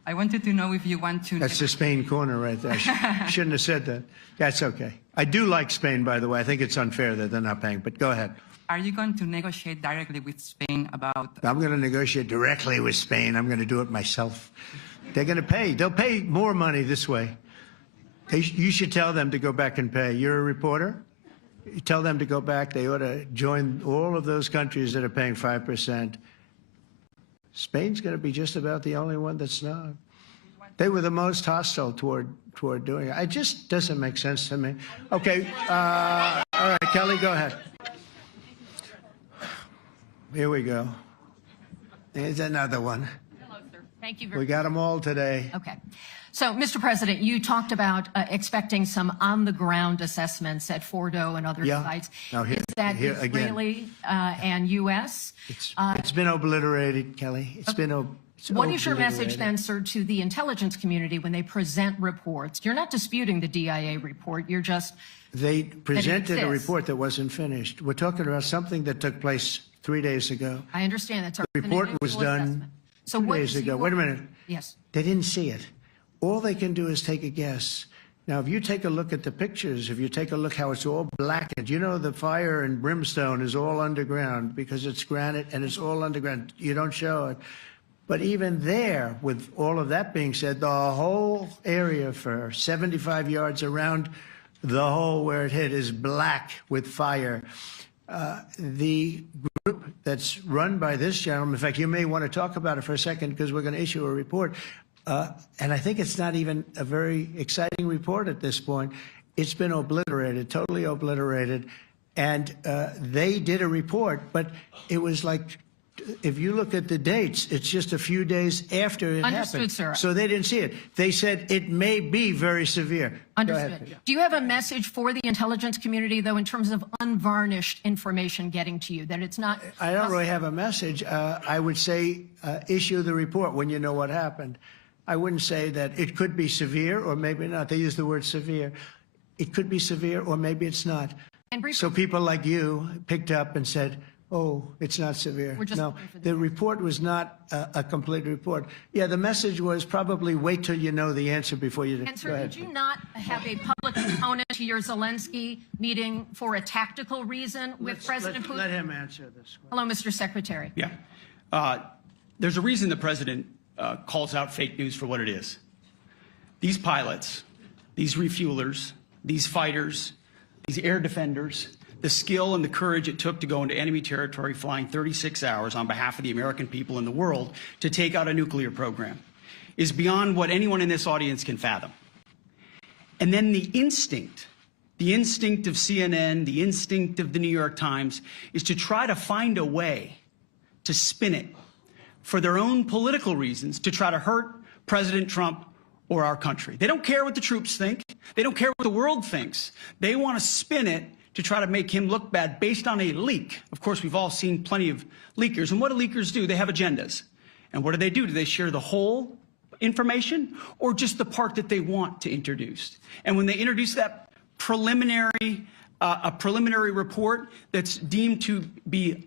I wanted to know if you want to... That's the Spain corner right there. Shouldn't have said that. That's okay. I do like Spain, by the way. I think it's unfair that they're not paying, but go ahead. Are you going to negotiate directly with Spain about... I'm going to negotiate directly with Spain. I'm going to do it myself. They're going to pay. They'll pay more money this way. You should tell them to go back and pay. You're a reporter? You tell them to go back. They ought to join all of those countries that are paying 5%. Spain's going to be just about the only one that's not. They were the most hostile toward doing it. It just doesn't make sense to me. Okay. All right, Kelly, go ahead. Here we go. There's another one. Hello, sir. Thank you We got them all today. Okay. So, Mr. President, you talked about expecting some on-the-ground assessments at Fordo and other sites. Now Is that Israeli and U.S.? It's been obliterated, Kelly. It's been What is your message obliterated. then, sir, to the intelligence community when they present reports? You're not disputing the DIA report. You're just They presented a exists. report that wasn't finished. We're talking about something that took place 3 days ago. I understand that's The report was done So 2 what days is ago. your- Wait a minute. Yes. They didn't see it. All they can do is take a guess. Now, if you take a look at the pictures, if you take a look how it's all blackened, you know the fire and brimstone is all underground because it's granite and it's all underground. You don't show it. But even there, with all of that being said, the whole area for 75 yards around the hole where it hit is black with fire. The group that's run by this gentleman, in fact, you may want to talk about it for a second because we're going to issue a report. And I think it's not even a very exciting report at this point. It's been obliterated, totally obliterated. And they did a report, but it was like, if you look at the dates, it's just a few days after it Understood, happened. sir. So they didn't see it. They said it may be very severe. Go Understood. ahead. Do you have a message for the intelligence community, though, in terms of unvarnished information getting to you, that it's not... I don't really have a message. I would say issue the report when you know what happened. I wouldn't say that it could be severe or maybe not. They use the word severe. It could be severe or maybe it's not. And briefly, So people like you picked up and said, oh, it's not severe. We're just No, looking for the the report was not a complete report. Yeah, the message was probably wait till you know the answer before you... and Go sir, ahead. did you not have a public component to your Zelensky meeting for a tactical reason with President Putin? Let him answer this. Hello, Mr. Secretary. Yeah. There's a reason the president calls out fake news for what it is. These pilots, these refuelers, these fighters, these air defenders, the skill and the courage it took to go into enemy territory flying 36 hours on behalf of the American people and the world to take out a nuclear program is beyond what anyone in this audience can fathom. And then the instinct of CNN, the instinct of the New York Times is to try to find a way to spin it for their own political reasons to try to hurt President Trump or our country. They don't care what the troops think. They don't care what the world thinks. They want to spin it to try to make him look bad based on a leak. Of course, we've all seen plenty of leakers. And what do leakers do? They have agendas. And what do? Do they share the whole information or just the part that they want to introduce? And when they introduce that preliminary report that's deemed to be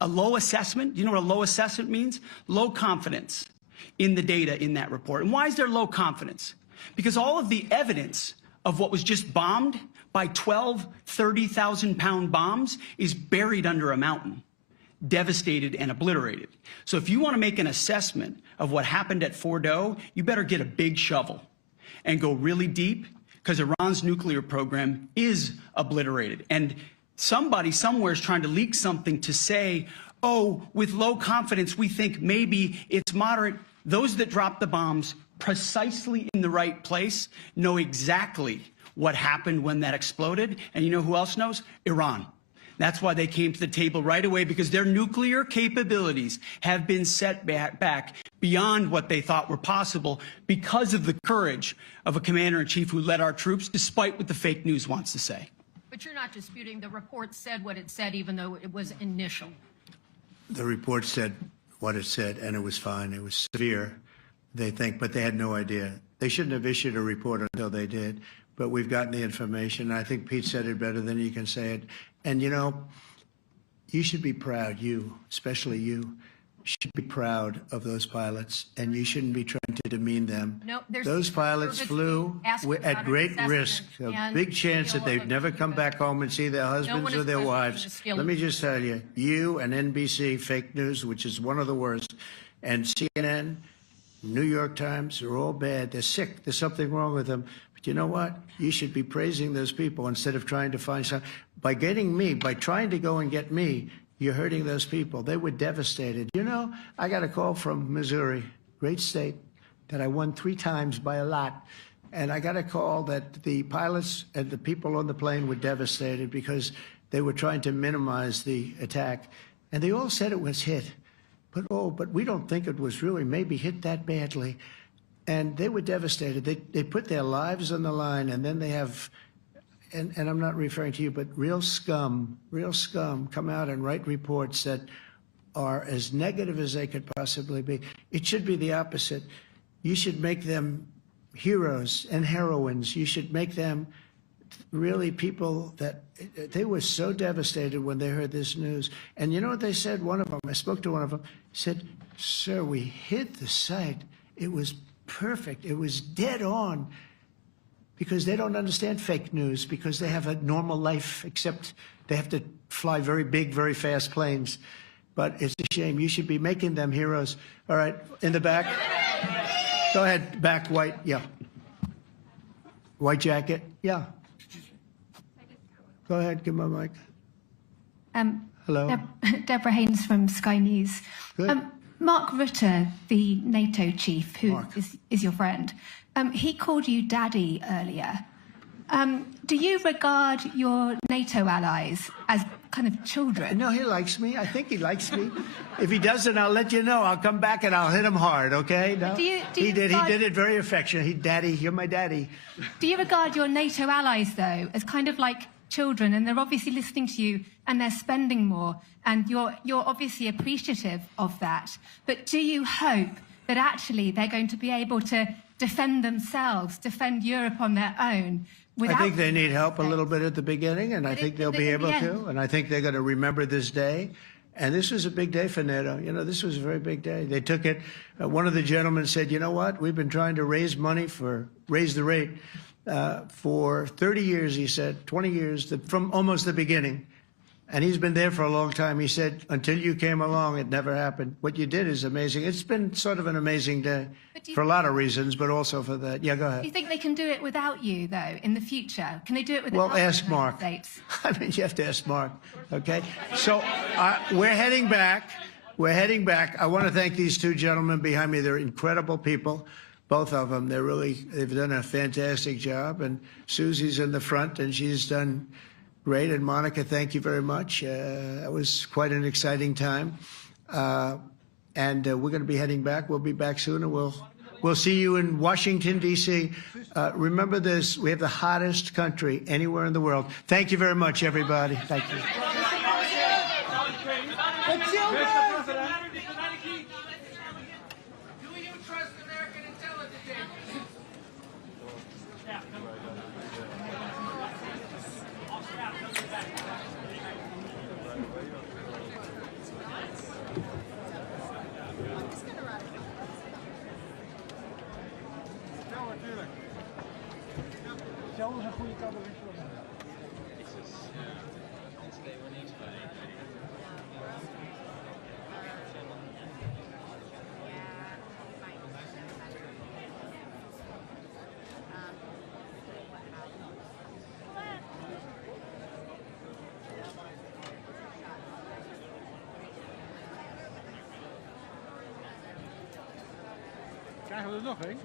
a low assessment, you know what a low assessment means? Low confidence in the data in that report. And why is there low confidence? Because all of the evidence of what was just bombed by 12 30,000-pound bombs is buried under a mountain, devastated and obliterated. So if you want to make an assessment of what happened at Fordo, you better get a big shovel and go really deep, because Iran's nuclear program is obliterated. And somebody somewhere is trying to leak something to say, oh, with low confidence, we think maybe it's moderate. Those that dropped the bombs precisely in the right place know exactly what happened when that exploded. And you know who else knows? Iran. That's why they came to the table right away, because their nuclear capabilities have been set back beyond what they thought were possible because of the courage of a commander-in-chief who led our troops, despite what the fake news wants to say. But you're not disputing the report said what it said, even though it was initial. The report said what it said, and it was fine. It was severe, they think, but they had no idea. They shouldn't have issued a report until they did, but we've gotten the information. I think Pete said it better than you can say it. And, you know, you should be proud, you, especially you, should be proud of those pilots, and you shouldn't be trying to demean them. No, there's Those pilots flew at great risk, a big chance that they'd never come back home and see their husbands or their wives. Let me just tell you, you and NBC, fake news, which is one of the worst, and CNN, New York Times, are all bad. They're sick. There's something wrong with them. But you know what? You should be praising those people instead of trying to find some. By getting me, by trying to go and get me, you're hurting those people. They were devastated. You know, I got a call from Missouri, great state, that I won 3 times by a lot. And I got a call that the pilots and the people on the plane were devastated because they were trying to minimize the attack. And they all said it was hit. But we don't think it was really maybe hit that badly. And they were devastated. They put their lives on the line, and then they have, and I'm not referring to you, but real scum come out and write reports that are as negative as they could possibly be. It should be the opposite. You should make them heroes and heroines. You should make them really people that they were so devastated when they heard this news. And you know what they said? One of them, I spoke to one of them, said, "Sir, we hit the site. It was perfect. It was dead on." Because they don't understand fake news, because they have a normal life, except they have to fly very big, very fast planes. But it's a shame. You should be making them heroes. All right, in the back. Go ahead, back, white, yeah. White jacket, yeah. Go ahead, give my mic. Hello. Deborah Haynes from Sky News. Good. Mark Rutte, the NATO chief, who is your friend, he called you daddy earlier. Do you regard your NATO allies as kind of children? No, he likes me. I think he likes me. If he doesn't, I'll let you know. I'll come back and I'll hit him hard, okay? No? He did it very affectionate. Daddy, you're my daddy. Do you regard your NATO allies, though, as kind of like children, and they're obviously listening to you and they're spending more, and you're obviously appreciative of that, but do you hope that actually they're going to be able to defend themselves, defend Europe on their own? I think they need help a little bit at the beginning, and I think they'll be able to, and I think they're going to remember this day. And this was a big day for NATO. You know, this was a very big day. They took it. One of the gentlemen said, "You know what? We've been trying to raise money raise the rate for 30 years," he said, 20 years, from almost the beginning. And he's been there for a long time. He said, "Until you came along, it never happened. What you did is amazing." It's been sort of an amazing day for a lot of reasons, but also for that. Yeah, go ahead. Do you think they can do it without you, though, in the future? Can they do it without Well, ask Mark. States? I mean, you have to ask Mark, okay? So we're heading back. We're heading back. I want to thank these two gentlemen behind me. They're incredible people, both of them. They've done a fantastic job. And Susie's in the front, and she's done great. And Monica, thank you very much. It was quite an exciting time. And we're going to be heading back. We'll be back soon, and we'll see you in Washington, D.C. Remember this, we have the hottest country anywhere in the world. Thank you very much, everybody. Thank you. Krijgen we er nog één?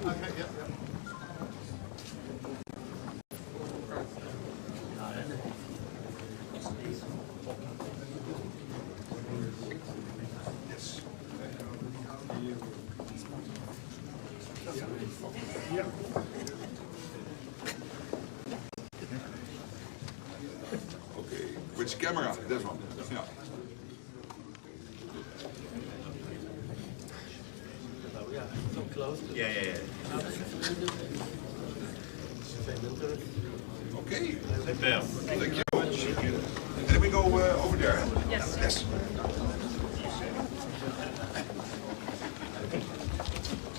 Okay, which camera? This one. Yeah. Yeah. Okay. Thank you. And then we go over there. Yes. Yes.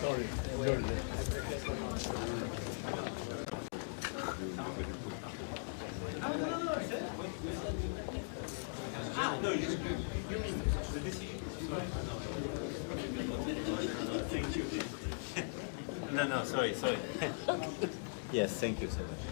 Sorry. No, sorry. Yes, thank you so much.